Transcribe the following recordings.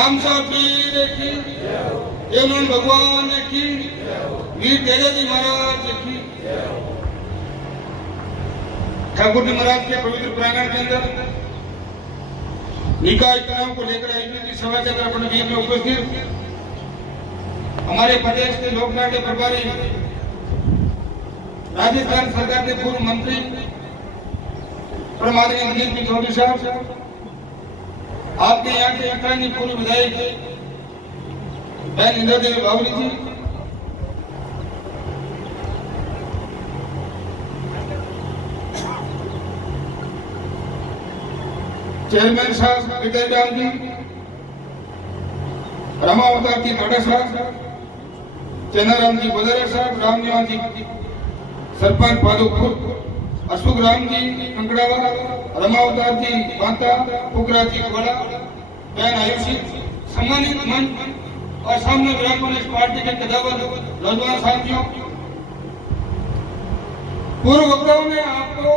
राम साहब की, देवनंद भगवान की, वीर तेजाजी महाराज की। ठाकुर जी महाराज के पवित्र प्रांगण के अंदर निकाय चुनाव को लेकर आयोजित इस सभा के अंदर अपने बीच में उपस्थित हमारे प्रदेश के लोकनाट्य प्रभारी, राजस्थान सरकार के पूर्व मंत्री परमादरणीय दिलीप जी चौधरी साहब, आपके यहाँ के स्थानीय पूर्व विधायक बहन इंदिरा देवी बावली जी, चेयरमैन साहब विजयराम जी, रामावतार जी नोडा साहब, चेनाराम जी बदरा साहब, रामनिवास जी सरपंच पादुपुर, अशोक राम जी कंकड़ावा, रमावतार जी बांता, पुगरा जी गोला, बहन आयुषी, सम्मानित मंच और सामने विराजमान इस पार्टी के कदावर नौजवान साथियों, पूर्व वक्ताओं ने आपको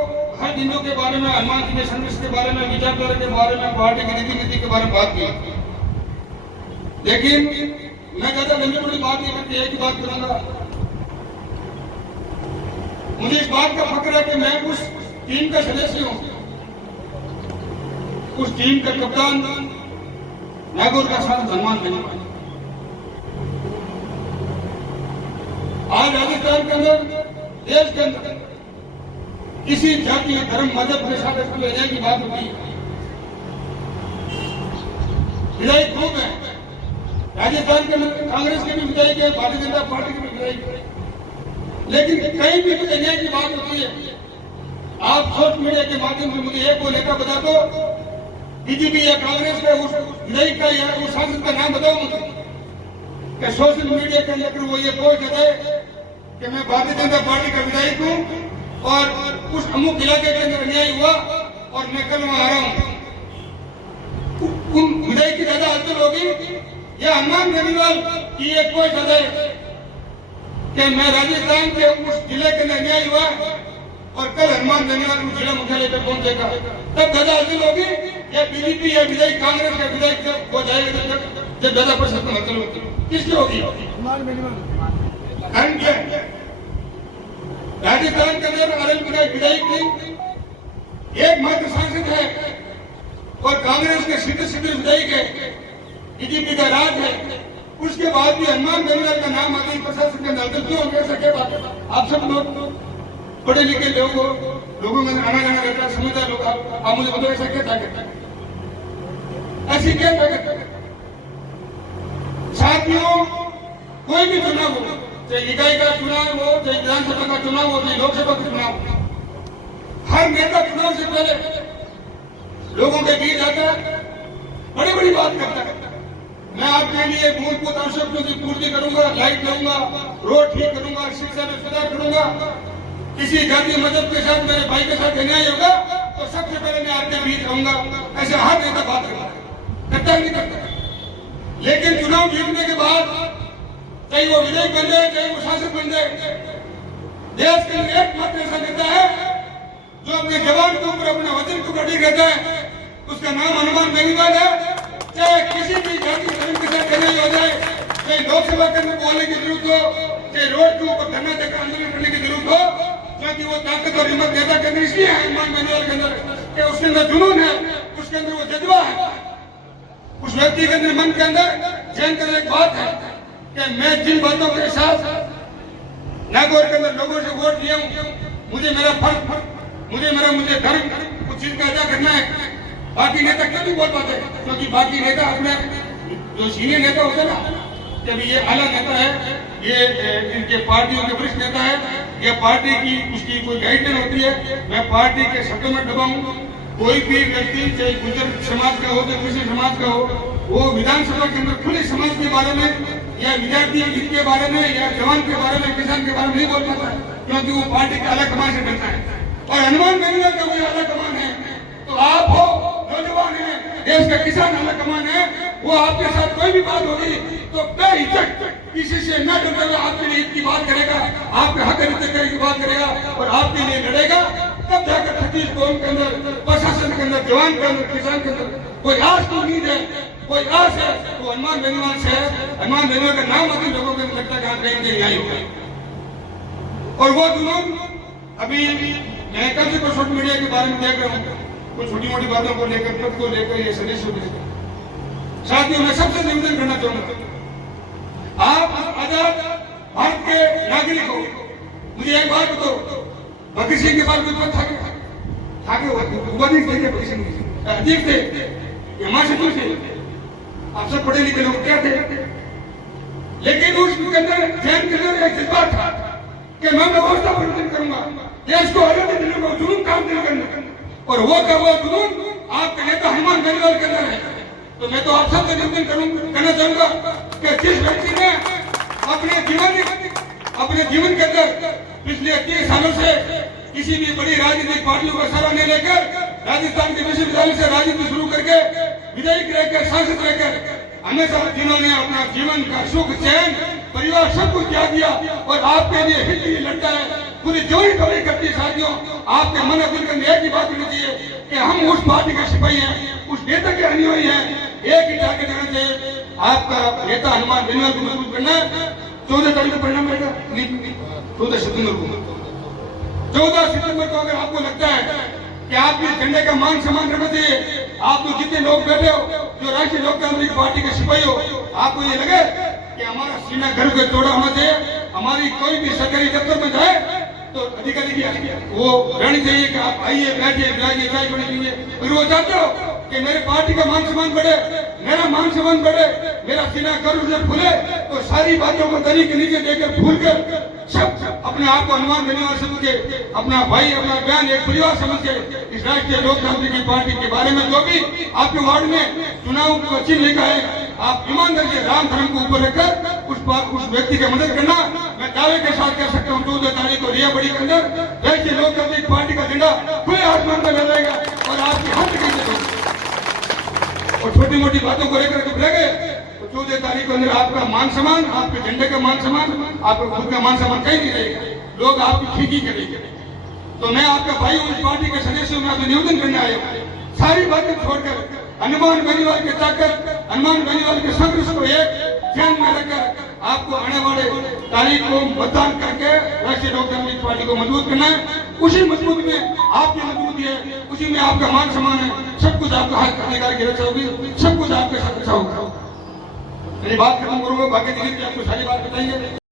हर हिंदू के बारे में, हनुमान जी के संदेश के बारे में, विचारधारा के बारे में, पार्टी की नीति के बारे में बात की। लेकिन मैं ज्यादा लंबी बड़ी बात नहीं करती, एक ही बात करूंगा। मुझे इस बात का फक्र है कि मैं उस टीम का सदस्य हूं, उस टीम का कप्तान नागौर का साथ सम्मान देने वाले। आज राजस्थान के अंदर, देश के अंदर किसी जाति, धर्म, मजहब के साथ इसको ले जाने की बात होती है। विधायक खूब है राजस्थान के अंदर, कांग्रेस के भी विधायक है, भारतीय जनता पार्टी के भी विधायक है, लेकिन कहीं भी न्याय की बात होती है। आप सोशल मीडिया के माध्यम से मुझे एक को नेता बता दो, बीजेपी या कांग्रेस के उस विधायक का या उस सांसद का नाम बताओ मुझे, कि सोशल मीडिया के अंदर वो ये पोस्ट है कि मैं भारतीय जनता पार्टी का विधायक हूं और उस अमुक इलाके के अंदर अन्याय हुआ और मैं कल वहां आ रहा हूं। उन विधायक की ज्यादा हलचल होगी या हनुमान बेनीवाल की एक पोस्ट है कि मैं राजस्थान के उस जिले के अंदर न्याय हुआ और कल हनुमान बेनीवाल उस जिला मुख्यालय पर पहुंचेगा, तब ज्यादा हलचल होगी या बीजेपी या विधायक कांग्रेस के विधायक हो जाएगा जब ज्यादा प्रतिशत में हलचल होगी? किसकी होगी? कारण क्या है? राजस्थान के अंदर अरल विधायक की एकमात्र सांसद है और कांग्रेस के सीधे सीधे विधायक है, बीजेपी का राज है, उसके बाद भी हनुमान बेनीवाल का नाम आगे प्रशासन के अंदर क्यों कह सके? आप सब लोग पढ़े लिखे लोगों में आना जाना रहता है, समझदार लोग, आप मुझे बताओ ऐसा क्या ताकत, ऐसी क्या ताकत? साथियों, कोई भी चुनाव हो, चाहे निकाय का चुनाव हो, चाहे विधानसभा का चुनाव हो, चाहे लोकसभा का चुनाव हो, हर नेता चुनाव से पहले लोगों के बीच आता है, बड़ी बड़ी बात करता है। मैं आपके लिए मूलभूत आवश्यकताओं की पूर्ति करूंगा, लाइट दूंगा, रोड ठीक करूंगा, शिक्षा में सुधार करूंगा, किसी जाति मजहब के साथ, मेरे भाई के साथ अन्याय होगा तो सबसे पहले मैं आपके बीच रहूंगा, ऐसे हर नेता बात करता नहीं करता। लेकिन चुनाव जीतने के बाद चाहे वो विधायक बन जाए, चाहे वो शासक बन जाए, देश के अंदर एकमात्र ऐसा नेता है जो अपने जवान के ऊपर अपने वचन को कड़ी रहता है, उसका नाम हनुमान बेनीवाल है। चाहे किसी भी जाति धर्म के साथ अन्याय हो जाए, चाहे लोकसभा के अंदर बोलने की जरूरत हो, चाहे रोड के ऊपर धरना देकर आंदोलन करने की जरूरत हो, क्योंकि वो ताकत और हिम्मत नेता के अंदर इसलिए है हनुमान बेनीवाल के अंदर कि उसके अंदर जुनून है, उसके अंदर वो जज्बा है, उस व्यक्ति के अंदर मन के अंदर जैन कर एक बात है कि मैं जिन बातों के साथ नागौर के अंदर लोगों से वोट लिया हूँ, मुझे मेरा फर्ज, मुझे धर्म उस चीज का अदा करना है। बाकी नेता क्यों नहीं बोल पाते? क्योंकि बाकी नेता अपने जो सीनियर नेता होते ना, जब ये आला नेता है, ये इनके पार्टियों के वरिष्ठ नेता है, ये पार्टी की उसकी कोई गाइडलाइन होती है, मैं पार्टी के शब्दों में दबाऊं। कोई भी व्यक्ति चाहे गुर्जर समाज का हो, चाहे किसी समाज का हो, वो विधानसभा के अंदर खुले समाज के बारे में या विद्यार्थी हित के बारे में या जवान के बारे में, किसान के बारे में नहीं बोल पाता, क्योंकि वो पार्टी के अलग कमान से बनता है। और हनुमान बेनीवाल का कोई अलग कमान है तो आप हो, नौजवान है, देश का किसान अलग कमान है, वो आपके साथ कोई भी बात होगी तो बेहिचक किसी से न डरते हुए आपके लिए हित की बात करेगा, आपके हक करने की बात करेगा और आपके लिए लड़ेगा। तब जाकर छत्तीस कौम के अंदर, प्रशासन के अंदर, जवान के अंदर, किसान के अंदर कोई आस की उम्मीद है, कोई आस है, हनुमान बेनीवाल से, हनुमान बेनीवाल का नाम आते लोगों को लगता है कि कहीं यही होगा। और वो जुनून अभी मैं कल से सोशल मीडिया के बारे में देख रहा हूँ, कुछ छोटी मोटी बातों को लेकर, पद को लेकर, ये सदस्यों को लेकर। साथियों, मैं सबसे निवेदन करना चाहूंगा, आप आजाद भारत के नागरिक हो, मुझे एक बात बताओ, भगत सिंह के बारे में पद था उपाधि थे क्या? भगत सिंह अजीब थे, हमारे से थे, आप सब पढ़े लिखे लोग क्या थे? लेकिन उसके अंदर जैन के अंदर एक जज्बा था कि मैं व्यवस्था परिवर्तन करूंगा, देश को आजादी देने को जुनून काम नहीं करना, और वो का वो जुनून आपके नेता हनुमान बेनीवाल के अंदर है। तो मैं तो आप सबसे निवेदन करना चाहूंगा कि जिस व्यक्ति ने अपने जीवन के अंदर पिछले 30 सालों से किसी भी बड़ी राजनीतिक पार्टियों का सहारा नहीं लेकर राजस्थान के विश्वविद्यालय से राजनीति शुरू करके विधायक रहकर, सांसद रहकर, हमेशा जिन्होंने अपना जीवन का सुख, चैन, परिवार सब कुछ त्याग दिया और आपके लिए हित के लिए लड़ता है, पूरी जोड़ी दवाई करती है। साथियों, आपके मन दिल के एक ही बात होनी चाहिए कि हम उस पार्टी के सिपाही हैं, उस नेता के अनुयायी हैं, एक ही टारगेट देना चाहिए, आपका नेता हनुमान बेनीवाल को मजबूत करना है। 14 तारीख को परिणाम आएगा, 14 सितंबर को अगर आपको लगता है कि आपके झंडे का मान सम्मान रखना चाहिए, आप तो जितने लोग बैठे हो जो राष्ट्रीय लोकतांत्रिक पार्टी के सिपाही हो, आपको ये लगे कि हमारा सीना घर पे तोड़ा होना चाहिए, हमारी कोई भी सरकारी दफ्तर में जाए तो अधिकारी की वो रहनी चाहिए कि आप आइए, बैठिए, बुलाइए, चाय पानी पीजिए। फिर वो चाहते हो कि मेरे पार्टी का मान सम्मान बढ़े, मेरा मान सम्मान बढ़े, मेरा सीना गर्व से खुले, तो सारी बातों को दरी के नीचे देकर भूल कर सब अपने आप को हनुमान बेनीवाल समझ के, अपना भाई, अपना बहन, एक परिवार समझ के इस राष्ट्रीय लोकतांत्रिक पार्टी के बारे में जो भी आपके वार्ड में चुनाव का चिन्ह लिखा है, आप ईमानदारी से राम धर्म को ऊपर रखकर उस व्यक्ति की मदद करना। मैं दावे के साथ कह सकता हूँ 14 तारीख को रिया बड़ी के अंदर राष्ट्रीय लोकतांत्रिक पार्टी का झंडा खुले आसमान में लहराएगा और आपकी हद की और छोटी मोटी बातों को लेकर जब लगे तो 14 तारीख को अंदर आपका मान सम्मान, आपके झंडे का मान सम्मान, आपका खुद का मान सम्मान कहीं नहीं रहेगा, लोग आपकी ठीक ही करेंगे। तो मैं आपका भाई उस पार्टी के सदस्यों में आपसे निवेदन करने आया हूँ, सारी बातें छोड़कर हनुमान बेनीवाल के ताकत, हनुमान बेनीवाल के संघर्ष को एक ध्यान में रखकर आपको आने वाले तारीख को मतदान करके राष्ट्रीय लोकतांत्रिक पार्टी को मजबूत करना है। उसी मजबूत में आपकी मजबूती है, उसी में आपका मान सम्मान है, सब कुछ आपका हक अधिकार की रक्षा होगी, सब कुछ आपके साथ रक्षा होगा। मेरी बात खत्म करूंगा, बाकी धीरे धीरे आपको सारी बात बताएंगे।